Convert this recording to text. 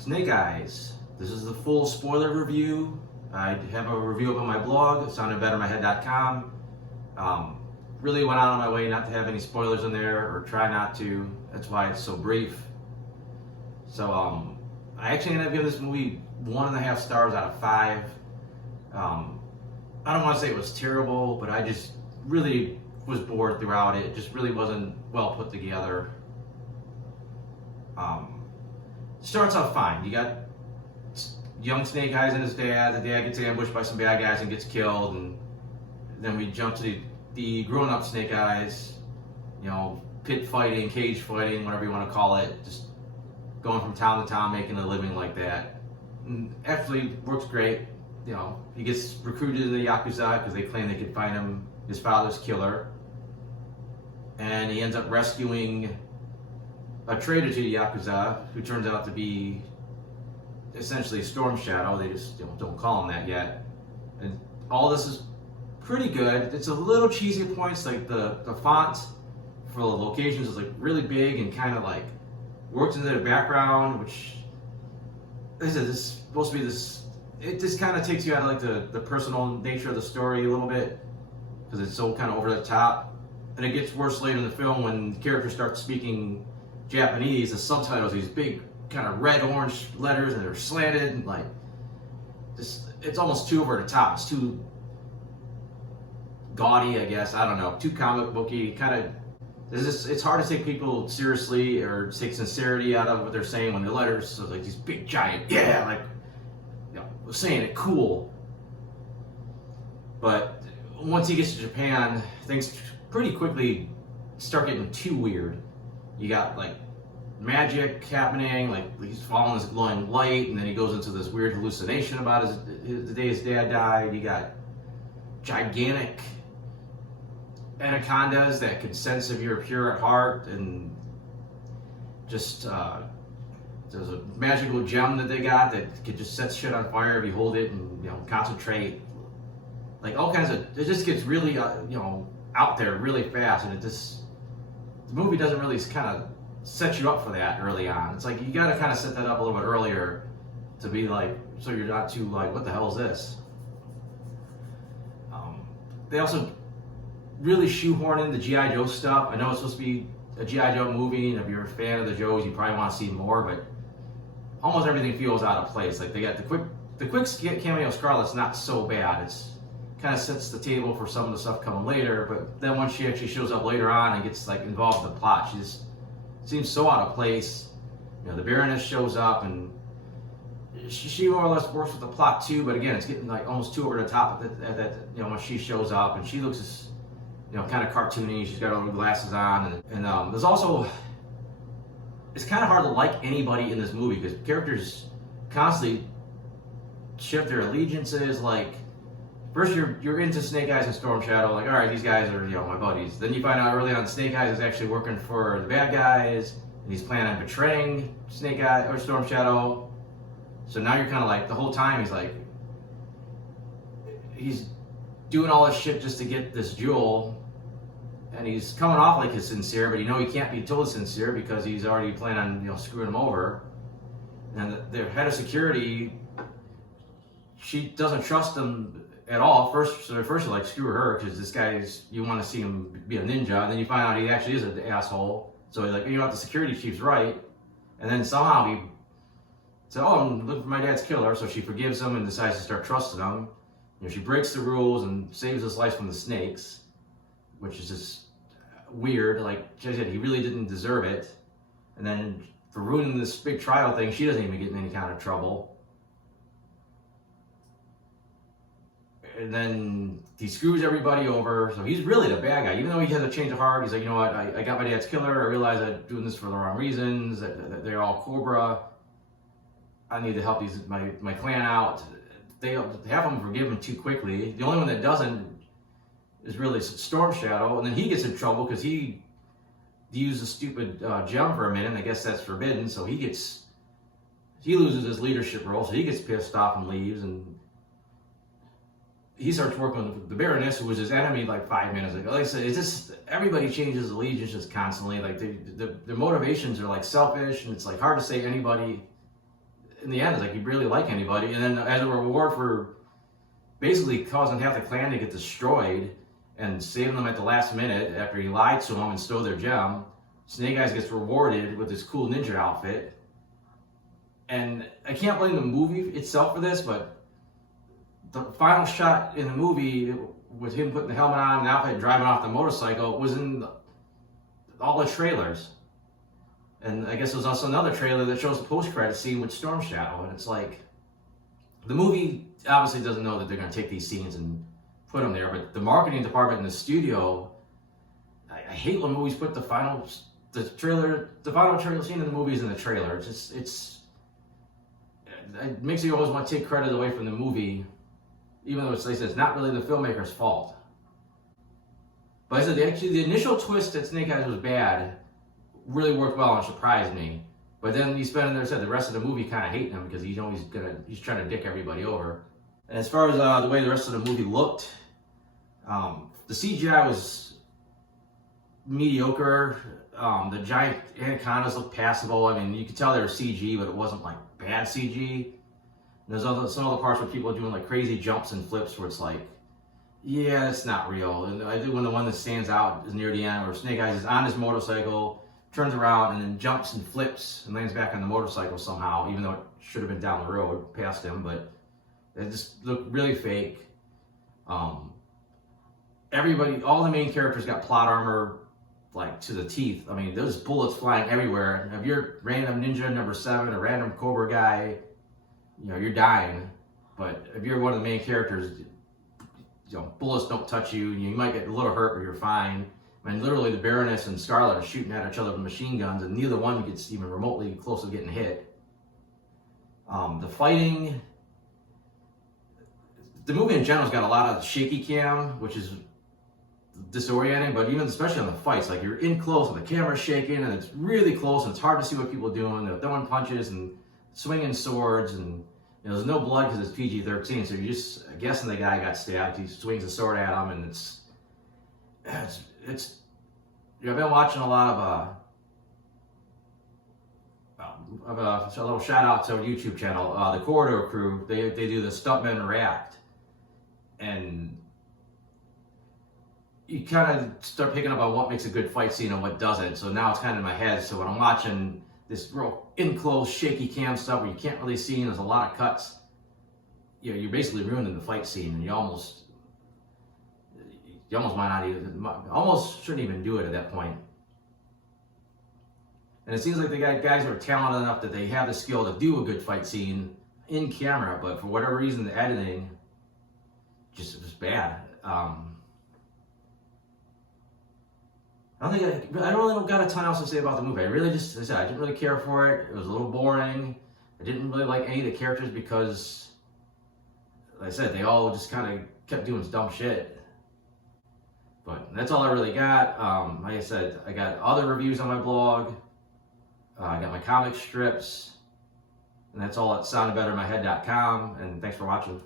Snake Eyes. This is the full spoiler review. I have a review up on my blog, soundedbettermyhead.com. Really went out of my way not to have any spoilers in there, or try not to. That's why it's so brief. So I actually ended up giving this movie 1.5 stars out of 5. I don't want to say it was terrible, but I just really was bored throughout it. It just really wasn't well put together. Starts off fine. You got young Snake Eyes and his dad. The dad gets ambushed by some bad guys and gets killed, and then we jump to the grown-up Snake Eyes. You know, pit fighting, cage fighting, whatever you want to call it. Just going from town to town, making a living like that. And actually works great. You know, he gets recruited in the Yakuza because they claim they could find him his father's killer, and he ends up rescuing a traitor to the Yakuza, who turns out to be essentially Storm Shadow. They just don't call him that yet. And all this is pretty good. It's a little cheesy at points, like the font for the locations is like really big and kind of like works into the background, which this is supposed to be this. It just kind of takes you out of like the personal nature of the story a little bit, because it's so kind of over the top. And it gets worse later in the film when characters start speaking Japanese. The subtitles, these big kind of red-orange letters, and they're slanted, and like it's almost too over the top. It's too gaudy, I guess. I don't know, too comic booky. Kind of, it's hard to take people seriously or take sincerity out of what they're saying when the letters, so like these big giant, like, you know, saying it cool. But once he gets to Japan, things pretty quickly start getting too weird. You got like magic happening, like he's following this glowing light, and then he goes into this weird hallucination about the day his dad died. You got gigantic anacondas that can sense if you're pure at heart, and just there's a magical gem that they got that can just set shit on fire if you hold it and, you know, concentrate. Like all kinds of, it just gets really out there really fast, and the movie doesn't really kind of set you up for that early on. It's like you got to kind of set that up a little bit earlier to be like, so you're not too like, what the hell is this? They also really shoehorn in the G.I. Joe stuff. I know it's supposed to be a G.I. Joe movie, and if you're a fan of the Joes, you probably want to see more, but almost everything feels out of place. Like they got the quick cameo of Scarlett's not so bad. It's kind of sets the table for some of the stuff coming later, but then once she actually shows up later on and gets like involved in the plot, she just seems so out of place. You know, the Baroness shows up, and she more or less works with the plot too, but again, it's getting like almost too over the top at that, you know, when she shows up, and she looks, you know, kind of cartoony. She's got all the glasses on, and there's also, it's kind of hard to like anybody in this movie because characters constantly shift their allegiances. Like first you're into Snake Eyes and Storm Shadow, like, all right, these guys are, you know, my buddies. Then you find out early on Snake Eyes is actually working for the bad guys, and he's planning on betraying Snake Eyes or Storm Shadow. So now you're kind of like, the whole time he's doing all this shit just to get this jewel, and he's coming off like he's sincere, but you know he can't be totally sincere because he's already planning on, you know, screwing him over. And the head of security, she doesn't trust him at all. First you're like, screw her, because this guy's, you want to see him be a ninja, and then you find out he actually is an asshole. So he's like, you know what, the security chief's right. And then somehow he said, oh, I'm looking for my dad's killer. So she forgives him and decides to start trusting him. You know, she breaks the rules and saves his life from the snakes, which is just weird. Like I said, he really didn't deserve it. And then for ruining this big trial thing, she doesn't even get in any kind of trouble. And then he screws everybody over. So he's really the bad guy. Even though he has a change of heart, he's like, you know what, I got my dad's killer. I realize I'm doing this for the wrong reasons. That they're all Cobra. I need to help my clan out. They have them forgiven too quickly. The only one that doesn't is really Storm Shadow, and then he gets in trouble because he used a stupid gem for a minute, and I guess that's forbidden, so he loses his leadership role, so he gets pissed off and leaves, and he starts working with the Baroness, who was his enemy like 5 minutes ago. Like I said, it's just, everybody changes allegiances constantly. Like their motivations are like selfish, and it's like hard to say anybody in the end, it's like he really like anybody. And then as a reward for basically causing half the clan to get destroyed and saving them at the last minute after he lied to them and stole their gem, Snake Eyes gets rewarded with this cool ninja outfit. And I can't blame the movie itself for this, but the final shot in the movie with him putting the helmet on and the outfit and driving off the motorcycle was in all the trailers. And I guess there's also another trailer that shows the post-credit scene with Storm Shadow. And it's like, the movie obviously doesn't know that they're going to take these scenes and put them there, but the marketing department in the studio, I hate when movies put the final trailer scene in the movies in the trailer. It makes you always want to take credit away from the movie, even though it's not really the filmmaker's fault. But I said, the initial twist that Snake Eyes was bad really worked well and surprised me. But then you spend there, said the rest of the movie kind of hating him because he's trying to dick everybody over. And as far as the way the rest of the movie looked, the CGI was mediocre. The giant anacondas looked passable. I mean, you could tell they were CG, but it wasn't like bad CG. And there's some other parts where people are doing like crazy jumps and flips where it's like, yeah, it's not real. And I think when the one that stands out is near the end where Snake Eyes is on his motorcycle, turns around and then jumps and flips and lands back on the motorcycle somehow, even though it should have been down the road past him, but it just looked really fake. All the main characters got plot armor like to the teeth. I mean, there's bullets flying everywhere. If you're random ninja number 7 or random Cobra guy, you're dying. But if you're one of the main characters, bullets don't touch you. You might get a little hurt, but you're fine. I mean, literally, the Baroness and Scarlet are shooting at each other with machine guns, and neither one gets even remotely close to getting hit. The fighting, the movie in general's got a lot of shaky cam, which is disorienting, but even especially on the fights, like you're in close and the camera's shaking and it's really close and it's hard to see what people are doing. They're throwing punches and swinging swords, and there's no blood because it's PG-13, so you're just guessing the guy got stabbed. He swings a sword at him, and it's I've been watching a lot of a little shout out to a YouTube channel, the Corridor Crew. They do the Stuntmen React, and you kind of start picking up on what makes a good fight scene and what doesn't. So now it's kind of in my head. So when I'm watching this real in-close, shaky cam stuff where you can't really see and there's a lot of cuts, you're basically ruining the fight scene, and you almost might not even, almost shouldn't even do it at that point. And it seems like the guys are talented enough that they have the skill to do a good fight scene in camera, but for whatever reason, the editing just was bad. I really got a ton else to say about the movie. I didn't really care for it. It was a little boring. I didn't really like any of the characters because, like I said, they all just kind of kept doing dumb shit. But that's all I really got. Like I said, I got other reviews on my blog. I got my comic strips. And that's all at soundedbettermyhead.com. And thanks for watching.